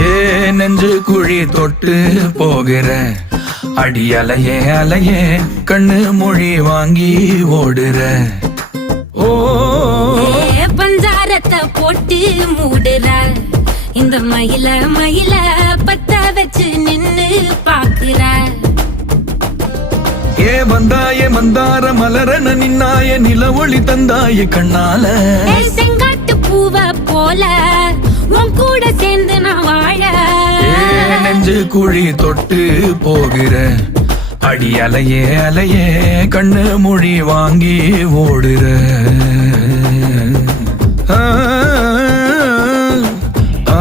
ஏ நெஞ்சு குழி தொட்டு போகிற அடி அலையே அலையே கண்ணு மொழி வாங்கி ஓடுற. ஓ பஞ்சாரத்தை போட்டு மூடுற இந்த மயில மயில பத்த வச்சு நின்னு பாக்குற. ஏ வந்தாய மந்தார மலரன நின்னாய நில ஒளி தந்தாய கண்ணால. செங்காட்டு பூவ போல உன் கூட சேர்ந்து நான் வாழ. நெஞ்சு குழி தொட்டு போகிற அடி அலையே அலையே கண்ணு மொழி வாங்கி ஓடுற. ஆ ஆ